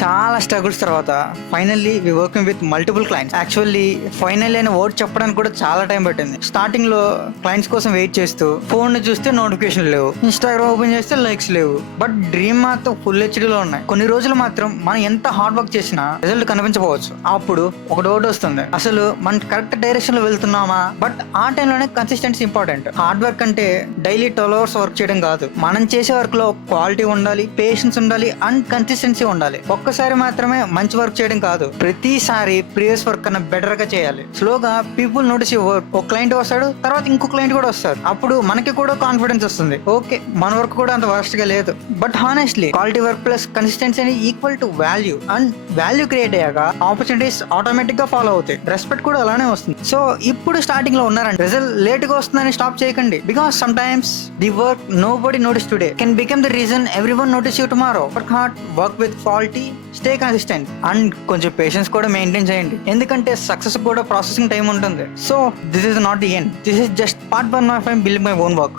చాలా స్ట్రగుల్స్ తర్వాత finally we working with multiple clients. Actually finally అయిన వర్డ్ చెప్పడానికి కూడా చాలా టైం పట్టింది. స్టార్టింగ్ లో క్లయింట్స్ కోసం వెయిట్ చేస్తూ ఫోన్ చూస్తే నోటిఫికేషన్ లేవు, ఇన్స్టాగ్రామ్ ఓపెన్ చేస్తే లైక్స్ లేవు, బట్ డ్రీమ్ మాత్రం ఫుల్ హెచ్డీలో ఉన్నాయి. కొన్ని రోజులు మాత్రం మనం ఎంత హార్డ్ వర్క్ చేసినా రిజల్ట్ కనిపించకపోవచ్చు. అప్పుడు ఒక డౌట్ వస్తుంది, అసలు మనం కరెక్ట్ డైరెక్షన్ లో వెళ్తున్నామా? బట్ ఆ టైంలోనే కన్సిస్టెన్సీ ఇంపార్టెంట్. హార్డ్ వర్క్ అంటే డైలీ 12 hours వర్క్ చేయడం కాదు. మనం చేసే వర్క్ లో క్వాలిటీ ఉండాలి, పేషెన్స్ ఉండాలి అండ్ కన్సిస్టెన్సీ ఉండాలి. ఒక్కసారి మాత్రమే మంచి వర్క్ చేయడం కాదు, ప్రతిసారి ప్రీవియస్ వర్క్ కన్నా బెటర్ గా చేయాలి. స్లోగా పీపుల్ నోటీస్ యువర్ వర్క్. ఒక క్లయింట్ వస్తాడు, తర్వాత ఇంకో క్లయింట్ కూడా వస్తారు. అప్పుడు మనకి కూడా కాన్ఫిడెన్స్ వస్తుంది, ఓకే మన వర్క్ కూడా అంత వర్స్ట్ గా లేదు. But honestly quality work plus consistency అనేది equal to value. And value create అయ్యాక ఆపర్చునిటీస్ ఆటోమేటిక్ గా ఫాలో అవుతాయి, రెస్పెక్ట్ కూడా అలానే వస్తుంది. సో ఇప్పుడు స్టార్టింగ్ లో ఉన్నారండి, రిజల్ట్ లేట్ గా వస్తుందని స్టాప్ చేయకండి. Because sometimes the work nobody notice today can become the reason everyone notice you tomorrow. Work hard, work with quality, stay consistent and కొంచెం పేషెన్స్ కూడా maintain చేయండి. ఎందుకంటే success కూడా processing time ఉంటుంది. So this is not the end, this is just part 1 of building my own work.